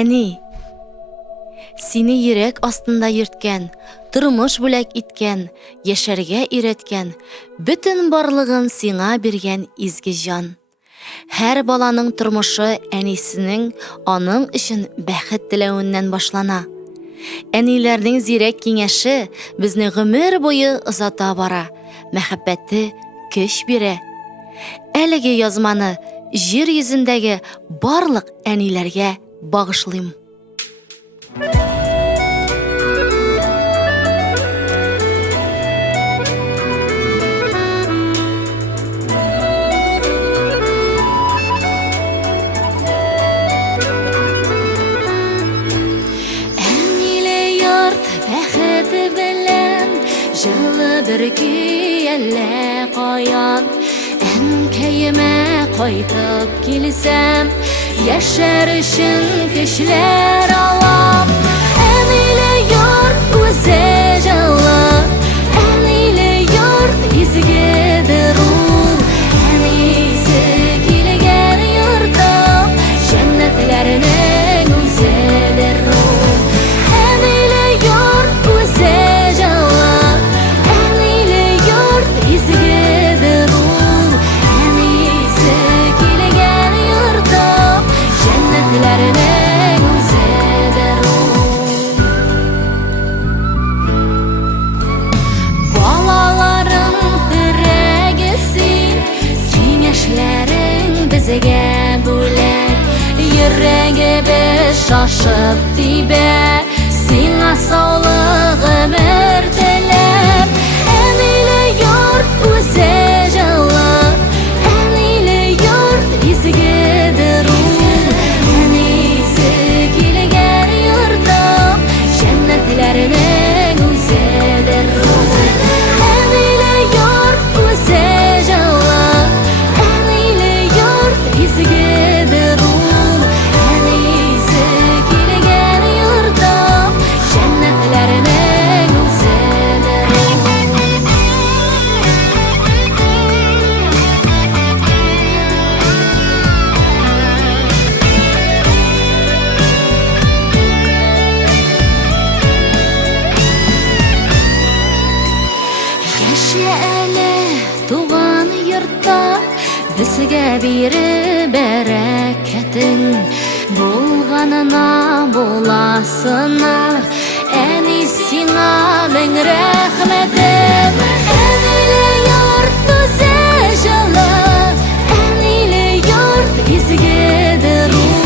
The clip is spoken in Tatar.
Әни, сине йөрәк астында йөрткән, тормыш бүләк иткән, яшәргә өйрәткән, бөтен барлыгын сиңа биргән изге җан. Һәр баланың тормышы әнисенең аның өчен бәхет теләвеннән башлана. Әниләрнең зирәк киңәше безне гомер буе озата бара, мәхәббәте көч бирә. Әлеге язманы җир йөзендәге барлык әниләргә багышлыйм. Бәхете белән җылы бер көй каян, әнкәемә кайтып килсәм, яшәр өчен көчләр алам. Әниле йорт үзе җылы, әниле йорт изгедер ул, әнисе килгән йортым, җәннәтләрнең үзедер ул. Bizga бүләк, йөрәгебез шашып тибә, сиңа саулык гомер теләп. Әниле йорт үзе җылы, әниле йорт изгедер ул, әнисе килгән йортым, җәннәтләрнең үзедер ул. Әниле йорт үзе җылы, изгедер ул, әнисе килгән йортым, җәннәтләрнең үзедер ул. Яшә әле туган йортта, безгә биреп бәрәкәтең, булганына буласына, әни сиңа мең рәхмәтем. Әниле йорт үзе җылы, әниле йорт изгедер ул.